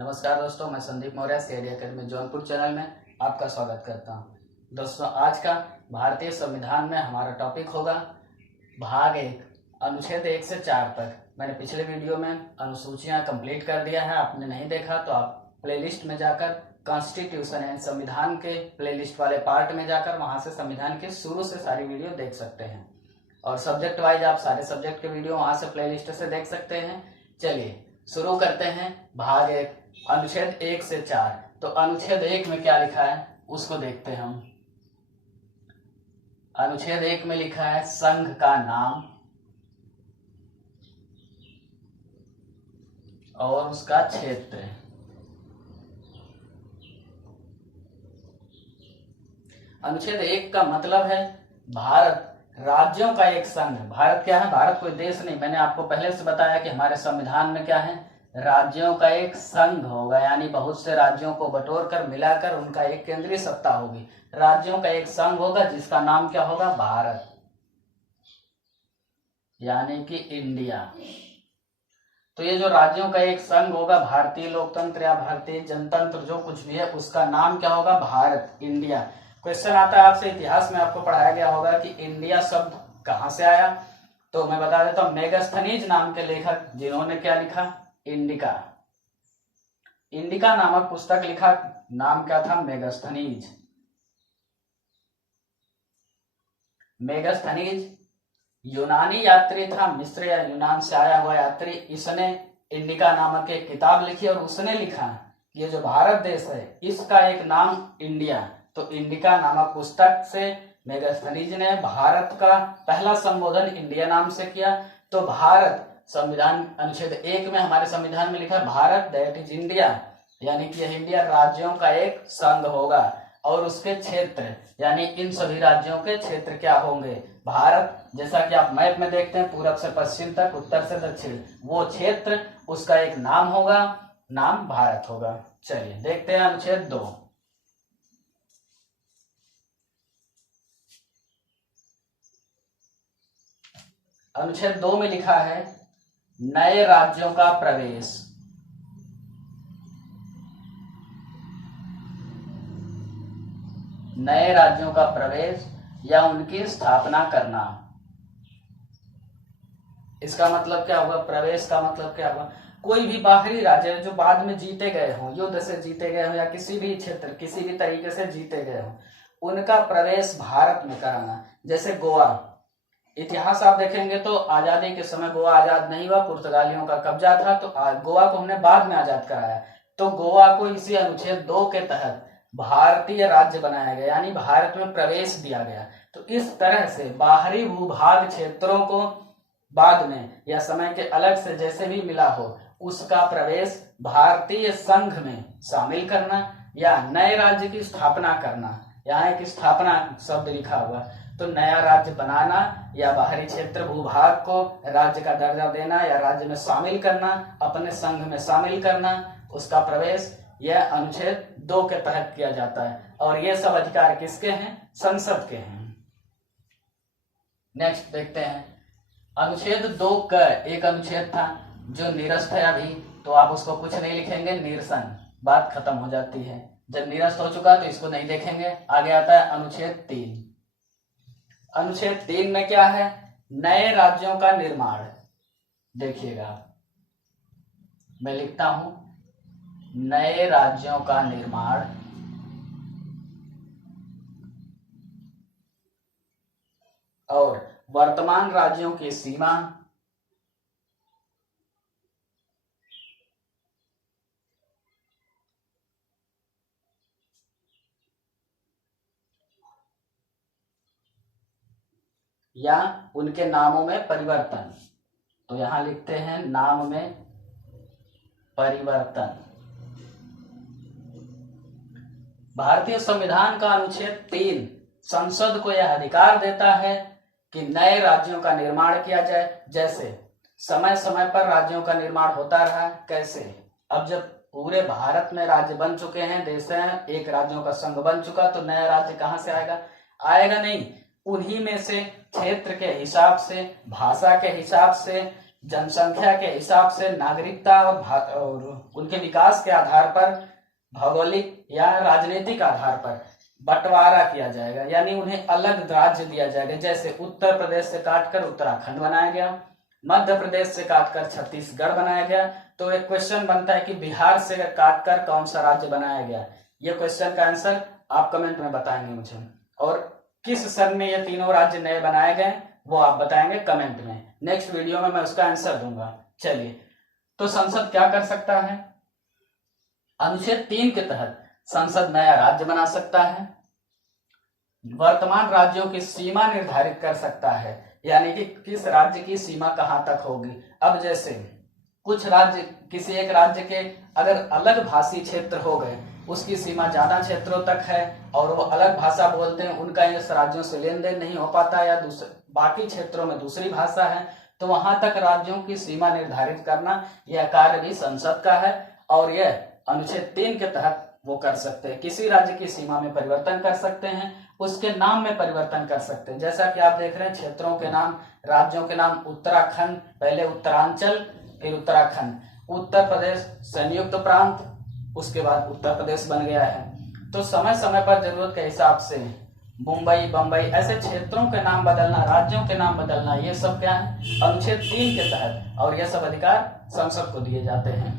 नमस्कार दोस्तों, मैं Sandeep Maurya CID academy Jaunpur channel में आपका स्वागत करता हूं। दोस्तों, आज का भारतीय संविधान में हमारा टॉपिक होगा भाग 1 अनुच्छेद 1 से 4 तक। मैंने पिछले वीडियो में अनुसूचियां कंप्लीट कर दिया है। आपने नहीं देखा तो आप प्लेलिस्ट में जाकर कॉन्स्टिट्यूशन एंड संविधान के प्लेलिस्ट वाले पार्ट में जाकर वहां से संविधान के शुरू से सारी वीडियो देख सकते हैं और सब्जेक्ट वाइज आप सारे सब्जेक्ट के वीडियो वहां से प्लेलिस्ट से देख सकते हैं। चलिए शुरू करते हैं। भाग 1 अनुच्छेद 1 से 4। तो अनुच्छेद 1 में क्या लिखा है उसको देखते हैं हम। अनुच्छेद 1 में लिखा है संघ का नाम और उसका क्षेत्र। अनुच्छेद 1 का मतलब है भारत राज्यों का एक संघ। भारत क्या है? भारत कोई देश नहीं। मैंने आपको पहले से बताया कि हमारे संविधान में क्या है, राज्यों का एक संघ होगा, यानी बहुत से राज्यों को बटोर कर मिलाकर उनका एक केंद्रीय सत्ता होगी। राज्यों का एक संघ होगा जिसका नाम क्या होगा? भारत, यानी कि इंडिया। तो ये जो राज्यों का एक संघ होगा, भारतीय लोकतंत्र या भारतीय जनतंत्र जो कुछ भी है, उसका नाम क्या होगा? भारत, इंडिया। क्वेश्चन आता है आपसे, इतिहास में आपको पढ़ाया गया होगा कि इंडिया शब्द कहां से आया। तो मैं बता देता हूं, मेगास्थनीज नाम के लेखक जिन्होंने क्या लिखा? इंडिका। इंडिका नामक पुस्तक लिखा। नाम क्या था? मेगास्थनीज। मेगास्थनीज यूनानी यात्री था, मिस्र या यूनान से आया हुआ यात्री। इसने इंडिका नामक एक किताब लिखी और उसने लिखा ये जो भारत देश है इसका एक नाम इंडिया। तो इंडिका नामक पुस्तक से मेगास्थनीज ने भारत का पहला संबोधन इंडिया नाम से किया। तो भारत संविधान अनुच्छेद 1 में हमारे संविधान में लिखा है भारत दैट इज इंडिया, यानी कि यह इंडिया राज्यों का एक संघ होगा। और उसके क्षेत्र यानी इन सभी राज्यों के क्षेत्र क्या होंगे? भारत, जैसा कि आप मैप में देखते हैं पूरब से पश्चिम तक, उत्तर से दक्षिण, वो क्षेत्र उसका एक नाम होगा, नाम भारत होगा। चलिए देखते हैं अनुच्छेद 2। अनुच्छेद 2 में लिखा है नए राज्यों का प्रवेश। नए राज्यों का प्रवेश या उनकी स्थापना करना। इसका मतलब क्या होगा? प्रवेश का मतलब क्या होगा? कोई भी बाहरी राज्य जो बाद में जीते गए हों, युद्ध से जीते गए हों या किसी भी क्षेत्र किसी भी तरीके से जीते गए हों, उनका प्रवेश भारत में कराना। जैसे गोवा, इतिहास आप देखेंगे तो आजादी के समय गोवा आजाद नहीं हुआ, पुर्तगालियों का कब्जा था। तो गोवा को हमने बाद में आजाद कराया। तो गोवा को इसी अनुच्छेद 2 के तहत भारतीय राज्य बनाया गया, यानी भारत में प्रवेश दिया गया। तो इस तरह से बाहरी भूभाग क्षेत्रों को बाद में या समय के अलग से जैसे भी मिला हो, उसका प्रवेश भारतीय संघ में शामिल करना या नए राज्य की स्थापना करना। यहाँ एक स्थापना शब्द लिखा हुआ। तो नया राज्य बनाना या बाहरी क्षेत्र भूभाग को राज्य का दर्जा देना या राज्य में शामिल करना, अपने संघ में शामिल करना, उसका प्रवेश यह अनुच्छेद 2 के तहत किया जाता है। और ये सब अधिकार किसके हैं? संसद के हैं। नेक्स्ट देखते हैं अनुच्छेद 2 का एक अनुच्छेद था जो निरस्त है अभी, तो आप उसको कुछ नहीं लिखेंगे, निरसन, बात खत्म हो जाती है। जब निरस्त हो चुका तो इसको नहीं देखेंगे। आगे आता है अनुच्छेद 3। अनुच्छेद 3 में क्या है? नए राज्यों का निर्माण। देखिएगा मैं लिखता हूं नए राज्यों का निर्माण और वर्तमान राज्यों की सीमा या उनके नामों में परिवर्तन। तो यहां लिखते हैं नाम में परिवर्तन। भारतीय संविधान का अनुच्छेद 3 संसद को यह अधिकार देता है कि नए राज्यों का निर्माण किया जाए। जैसे समय समय पर राज्यों का निर्माण होता रहा। कैसे? अब जब पूरे भारत में राज्य बन चुके हैं, देश हैं, एक राज्यों का संघ बन चुका, तो नया राज्य कहां से आएगा? आएगा नहीं। उन्हीं में से क्षेत्र के हिसाब से, भाषा के हिसाब से, जनसंख्या के हिसाब से, नागरिकता और उनके विकास के आधार पर, भौगोलिक या राजनीतिक आधार पर बंटवारा किया जाएगा, यानी उन्हें अलग राज्य दिया जाएगा। जैसे उत्तर प्रदेश से काटकर उत्तराखंड बनाया गया, मध्य प्रदेश से काटकर छत्तीसगढ़ बनाया गया। तो एक क्वेश्चन बनता है कि बिहार से काटकर कौन सा राज्य बनाया गया। ये क्वेश्चन का आंसर आप कमेंट में बताएंगे मुझे। और किस सन में ये तीनों राज्य नए बनाए गए वो आप बताएंगे कमेंट में। नेक्स्ट वीडियो में मैं उसका आंसर दूंगा। चलिए, तो संसद क्या कर सकता है? अनुच्छेद 3 के तहत संसद नया राज्य बना सकता है, वर्तमान राज्यों की सीमा निर्धारित कर सकता है, यानी कि किस राज्य की सीमा कहां तक होगी। अब जैसे कुछ राज्य, किसी एक राज्य के अगर अलग भाषी क्षेत्र हो गए, उसकी सीमा ज्यादा क्षेत्रों तक है और वो अलग भाषा बोलते हैं, उनका इस राज्यों से लेन देन नहीं हो पाता, या बाकी क्षेत्रों में दूसरी भाषा है, तो वहां तक राज्यों की सीमा निर्धारित करना यह कार्य भी संसद का है। और यह अनुच्छेद 3 के तहत वो कर सकते हैं। किसी राज्य की सीमा में परिवर्तन कर सकते हैं, उसके नाम में परिवर्तन कर सकते हैं। जैसा कि आप देख रहे हैं, क्षेत्रों के नाम, राज्यों के नाम, उत्तराखंड पहले उत्तरांचल, फिर उत्तराखंड, उत्तर प्रदेश संयुक्त प्रांत, उसके बाद उत्तर प्रदेश बन गया है। तो समय समय पर जरूरत के हिसाब से मुंबई, बंबई, ऐसे क्षेत्रों के नाम बदलना, राज्यों के नाम बदलना, ये सब क्या है? अनुच्छेद 3 के तहत, और ये सब अधिकार संसद को दिए जाते हैं।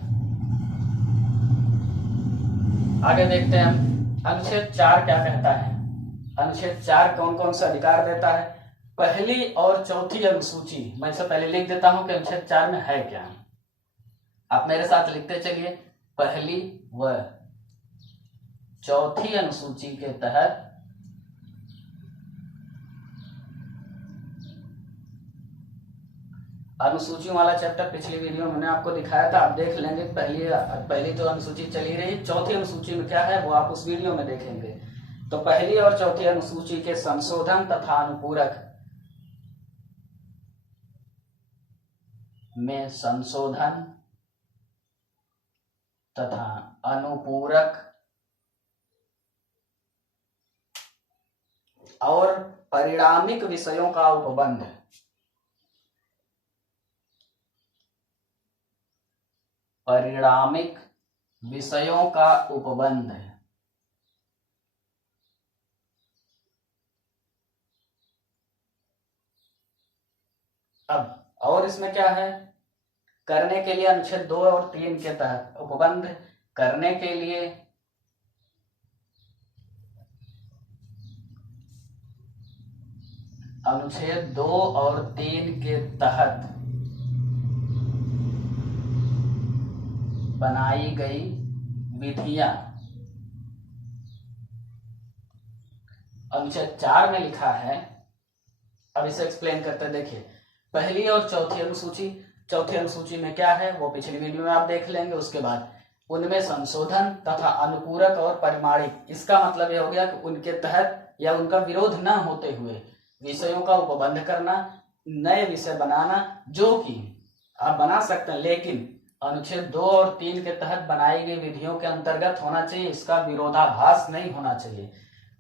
आगे देखते हैं हम, अनुच्छेद 4 क्या कहता है। अनुच्छेद 4 कौन कौन सा अधिकार देता है? पहली और चौथी अनुसूची, मैं इससे पहले लिख देता हूं कि अनुच्छेद 4 में है क्या। आप मेरे साथ लिखते चलिए। पहली व चौथी अनुसूची के तहत अनुसूचियों वाला चैप्टर पिछली वीडियो में मैंने आपको दिखाया था, आप देख लेंगे। पहली जो अनुसूची चली रही, चौथी अनुसूची में क्या है वो आप उस वीडियो में देखेंगे। तो पहली और चौथी अनुसूची के संशोधन तथा अनुपूरक में संशोधन तथा अनुपूरक और परिणामिक विषयों का उपबंध, परिणामिक विषयों का उपबंध अब और इसमें क्या है करने के लिए? अनुच्छेद 2 और 3 के तहत उपबंध करने के लिए अनुच्छेद 2 और 3 के तहत बनाई गई विधियां, अनुच्छेद 4 में लिखा है। अब इसे एक्सप्लेन करते हैं। देखिए, पहली और चौथी अनुसूची, चौथी अनुसूची में क्या है वो पिछली वीडियो में आप देख लेंगे। उसके बाद उनमें संशोधन तथा अनुपूरक और परिमाणिक, इसका मतलब यह हो गया कि उनके तहत या उनका विरोध न होते हुए विषयों का उपबंध करना, नए विषय बनाना, जो कि आप बना सकते हैं लेकिन अनुच्छेद 2 और 3 के तहत बनाई गई विधियों के अंतर्गत होना चाहिए। इसका विरोधाभास नहीं होना चाहिए।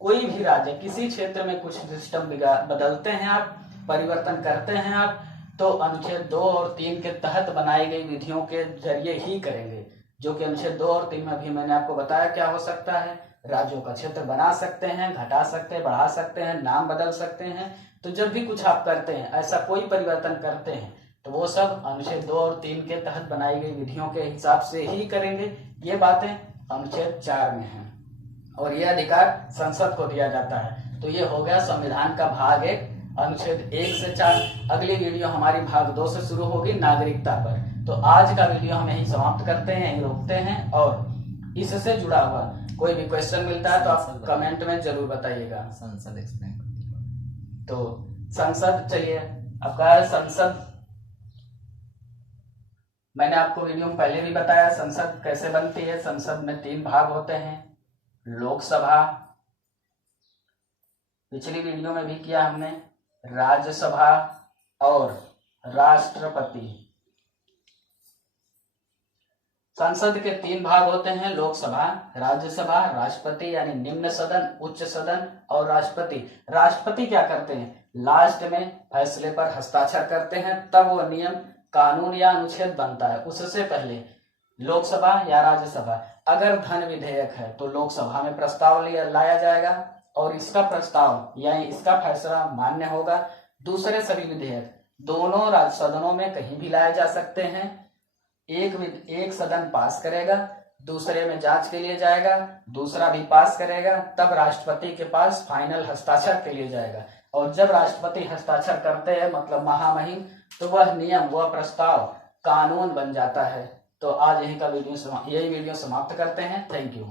कोई भी राज्य किसी क्षेत्र में कुछ सिस्टम बदलते हैं आप, परिवर्तन करते हैं आप, तो अनुच्छेद 2 और 3 के तहत बनाई गई विधियों के जरिए ही करेंगे, जो कि अनुच्छेद 2 और 3 में अभी मैंने आपको बताया क्या हो सकता है। राज्यों का क्षेत्र बना सकते हैं, घटा सकते हैं, बढ़ा सकते हैं, नाम बदल सकते हैं। तो जब भी कुछ आप करते हैं, ऐसा कोई परिवर्तन करते हैं, तो वो सब अनुच्छेद 2 और 3 के तहत बनाई गई विधियों के हिसाब से ही करेंगे। ये बातें अनुच्छेद 4 में हैं और ये अधिकार संसद को दिया जाता है। तो ये हो गया संविधान का भाग 1, अनुच्छेद 1 से 4। अगली वीडियो हमारी भाग 2 से शुरू होगी, नागरिकता पर। तो आज का वीडियो हम यहीं समाप्त करते हैं, यहीं रोकते हैं। और इससे जुड़ा हुआ कोई भी क्वेश्चन मिलता है तो आप कमेंट में जरूर बताइएगा। संसद एक्सप्लेन। तो संसद, चलिए आपका संसद, मैंने आपको वीडियो में पहले भी बताया संसद कैसे बनती है। संसद में 3 भाग होते हैं, लोकसभा, पिछली वीडियो में भी किया हमने, राज्यसभा और राष्ट्रपति। संसद के 3 भाग होते हैं, लोकसभा, राज्यसभा, राष्ट्रपति यानी निम्न सदन, उच्च सदन और राष्ट्रपति। राष्ट्रपति क्या करते हैं? लास्ट में फैसले पर हस्ताक्षर करते हैं, तब वो नियम कानून या अनुच्छेद बनता है उससे पहले लोकसभा या राज्यसभा, अगर धन विधेयक है तो लोकसभा में प्रस्ताव लाया जाएगा और इसका प्रस्ताव या इसका फैसला मान्य होगा। दूसरे सभी विधेयक दोनों राज्य सदनों में कहीं भी लाए जा सकते हैं। एक सदन पास करेगा, दूसरे में जांच के लिए जाएगा, दूसरा भी पास करेगा, तब राष्ट्रपति के पास फाइनल हस्ताक्षर के लिए जाएगा। और जब राष्ट्रपति हस्ताक्षर करते हैं मतलब महामहिम, तो वह नियम, वह प्रस्ताव कानून बन जाता है। तो आज यही वीडियो समाप्त करते हैं। Thank you.